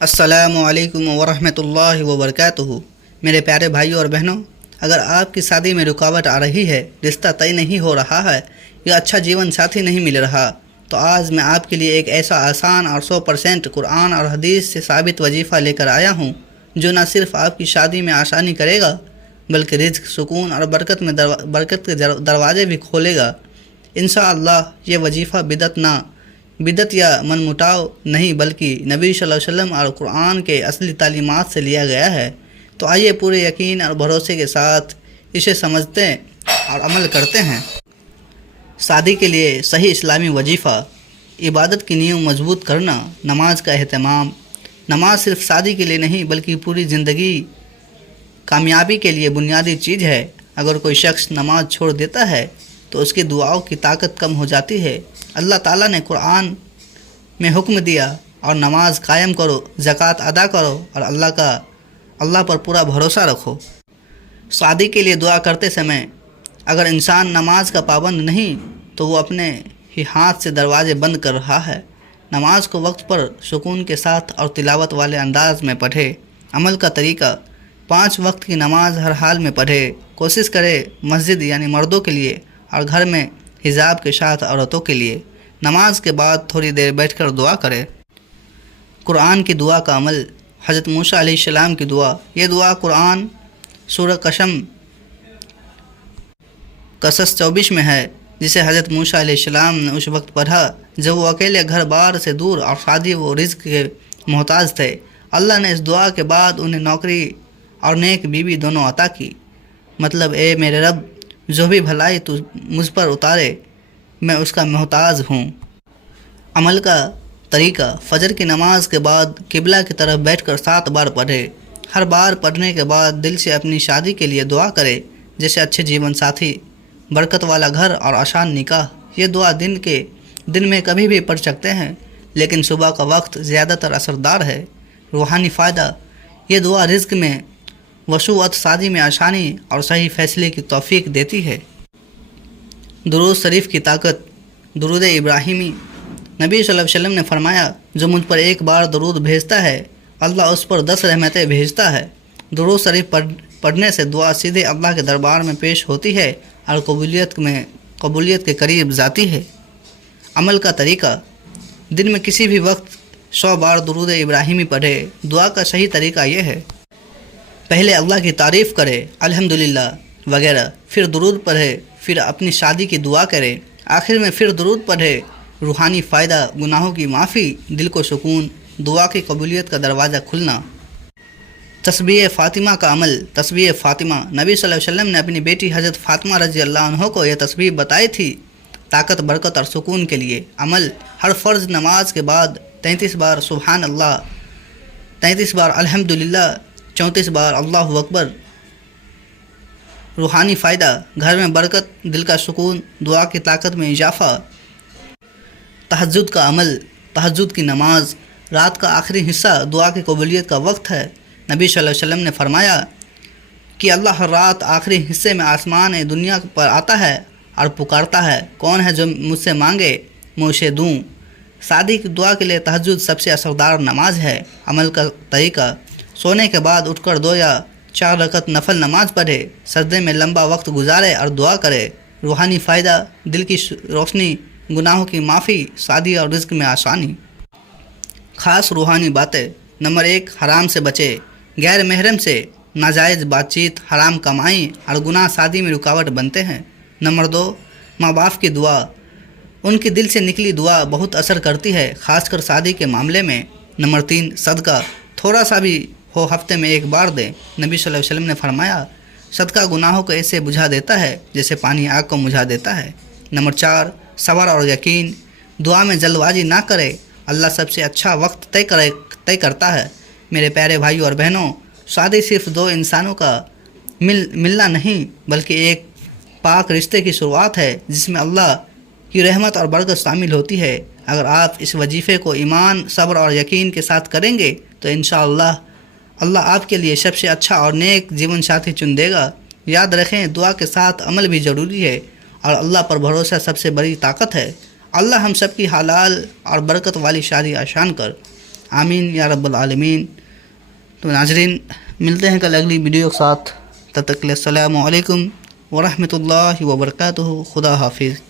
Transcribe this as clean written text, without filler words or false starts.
السلام علیکم ورحمۃ اللہ وبرکاتہ۔ میرے پیارے بھائیوں اور بہنوں، اگر آپ کی شادی میں رکاوٹ آ رہی ہے، رشتہ طے نہیں ہو رہا ہے یا اچھا جیون ساتھی نہیں مل رہا، تو آج میں آپ کے لیے ایک ایسا آسان اور 100% قرآن اور حدیث سے ثابت وظیفہ لے کر آیا ہوں جو نہ صرف آپ کی شادی میں آسانی کرے گا بلکہ رزق، سکون اور برکت کے دروازے بھی کھولے گا۔ انشاءاللہ یہ وظیفہ بدعت یا من مٹاؤ نہیں بلکہ نبی صلی اللہ علیہ وسلم اور قرآن کے اصلی تعلیمات سے لیا گیا ہے۔ تو آئیے پورے یقین اور بھروسے کے ساتھ اسے سمجھتے اور عمل کرتے ہیں۔ شادی کے لیے صحیح اسلامی وظیفہ: عبادت کی نیو مضبوط کرنا، نماز کا اہتمام۔ نماز صرف شادی کے لیے نہیں بلکہ پوری زندگی کامیابی کے لیے بنیادی چیز ہے۔ اگر کوئی شخص نماز چھوڑ دیتا ہے تو اس کی دعاؤں کی طاقت کم ہو جاتی ہے۔ اللہ تعالیٰ نے قرآن میں حکم دیا اور نماز قائم کرو، زکوٰۃ ادا کرو اور اللہ پر پورا بھروسہ رکھو۔ شادی کے لیے دعا کرتے سمے اگر انسان نماز کا پابند نہیں تو وہ اپنے ہی ہاتھ سے دروازے بند کر رہا ہے۔ نماز کو وقت پر سکون کے ساتھ اور تلاوت والے انداز میں پڑھے۔ عمل کا طریقہ: 5 وقت کی نماز ہر حال میں پڑھے۔ کوشش کرے مسجد یعنی مردوں کے لیے اور گھر میں حجاب کے ساتھ عورتوں کے لیے۔ نماز کے بعد تھوڑی دیر بیٹھ کر دعا کرے۔ قرآن کی دعا کا عمل: حضرت موسیٰ علیہ السلام کی دعا۔ یہ دعا قرآن سورہ قصص 24 میں ہے، جسے حضرت موسیٰ علیہ السلام نے اس وقت پڑھا جب وہ اکیلے گھر بار سے دور اور شادی و رزق کے محتاج تھے۔ اللہ نے اس دعا کے بعد انہیں نوکری اور نیک بیوی دونوں عطا کی۔ مطلب: اے میرے رب، جو بھی بھلائی تو مجھ پر اتارے میں اس کا محتاج ہوں۔ عمل کا طریقہ: فجر کی نماز کے بعد قبلہ کی طرف بیٹھ کر 7 بار پڑھے۔ ہر بار پڑھنے کے بعد دل سے اپنی شادی کے لیے دعا کرے، جیسے اچھے جیون ساتھی، برکت والا گھر اور آسان نکاح۔ یہ دعا دن میں کبھی بھی پڑھ سکتے ہیں، لیکن صبح کا وقت زیادہ تر اثردار ہے۔ روحانی فائدہ: یہ دعا رزق میں وسعت، شادی میں آسانی اور صحیح فیصلے کی توفیق دیتی ہے۔ درود شریف کی طاقت: درود ابراہیمی۔ نبی صلی اللہ علیہ وسلم نے فرمایا، جو مجھ پر ایک بار درود بھیجتا ہے اللہ اس پر 10 رحمتیں بھیجتا ہے۔ درود شریف پڑھنے سے دعا سیدھے اللہ کے دربار میں پیش ہوتی ہے اور قبولیت کے قریب جاتی ہے۔ عمل کا طریقہ: دن میں کسی بھی وقت 100 بار درود ابراہیمی پڑھے۔ دعا کا صحیح طریقہ یہ ہے: پہلے اللہ کی تعریف کرے، الحمدللہ وغیرہ، پھر درود پڑھے، پھر اپنی شادی کی دعا کرے، آخر میں پھر درود پڑھے۔ روحانی فائدہ: گناہوں کی معافی، دل کو سکون، دعا کی قبولیت کا دروازہ کھلنا۔ تسبیح فاطمہ کا عمل: تسبیح فاطمہ۔ نبی صلی اللہ علیہ وسلم نے اپنی بیٹی حضرت فاطمہ رضی اللہ عنہ کو یہ تسبیح بتائی تھی، طاقت، برکت اور سکون کے لیے۔ عمل: ہر فرض نماز کے بعد 33 بار سبحان اللہ، 33 بار الحمدللہ، 34 بار اللہ اکبر۔ روحانی فائدہ: گھر میں برکت، دل کا سکون، دعا کی طاقت میں اضافہ۔ تہجد کا عمل: تہجد کی نماز رات کا آخری حصہ دعا کی قبولیت کا وقت ہے۔ نبی صلی اللہ علیہ وسلم نے فرمایا کہ اللہ ہر رات آخری حصے میں آسمان دنیا پر آتا ہے اور پکارتا ہے، کون ہے جو مجھ سے مانگے میں اسے دوں۔ شادی کی دعا کے لیے تہجد سب سے اثردار نماز ہے۔ عمل کا طریقہ: سونے کے بعد اٹھ کر 2 یا 4 رکعت نفل نماز پڑھے، سجدے میں لمبا وقت گزارے اور دعا کرے۔ روحانی فائدہ: دل کی روشنی، گناہوں کی معافی، شادی اور رزق میں آسانی۔ خاص روحانی باتیں: نمبر 1، حرام سے بچے، غیر محرم سے، ناجائز بات چیت، حرام کمائی اور گناہ شادی میں رکاوٹ بنتے ہیں۔ نمبر 2، ماں باپ کی دعا، ان کی دل سے نکلی دعا بہت اثر کرتی ہے، خاص کر شادی کے معاملے میں۔ نمبر 3، صدقہ، تھوڑا سا بھی ہو ہفتے میں 1 بار دیں۔ نبی صلی اللہ علیہ وسلم نے فرمایا، صدقہ گناہوں کو ایسے بجھا دیتا ہے جیسے پانی آگ کو بجھا دیتا ہے۔ نمبر 4، صبر اور یقین، دعا میں جلد بازی نہ کرے، اللہ سب سے اچھا وقت طے کرتا ہے۔ میرے پیارے بھائیوں اور بہنوں، شادی صرف 2 انسانوں کا ملنا نہیں بلکہ ایک پاک رشتے کی شروعات ہے جس میں اللہ کی رحمت اور برکت شامل ہوتی ہے۔ اگر آپ اس وظیفے کو ایمان، صبر اور یقین کے ساتھ کریں گے تو انشاءاللہ اللہ آپ کے لیے سب سے اچھا اور نیک جیون ساتھی چن دے گا۔ یاد رکھیں، دعا کے ساتھ عمل بھی ضروری ہے اور اللہ پر بھروسہ سب سے بڑی طاقت ہے۔ اللہ ہم سب کی حلال اور برکت والی شادی آسان کر۔ آمین یا رب العالمین۔ تو ناظرین ملتے ہیں کل اگلی ویڈیو کے ساتھ، تب تک کے لیے السلام علیکم ورحمۃ اللہ وبرکاتہ۔ خدا حافظ۔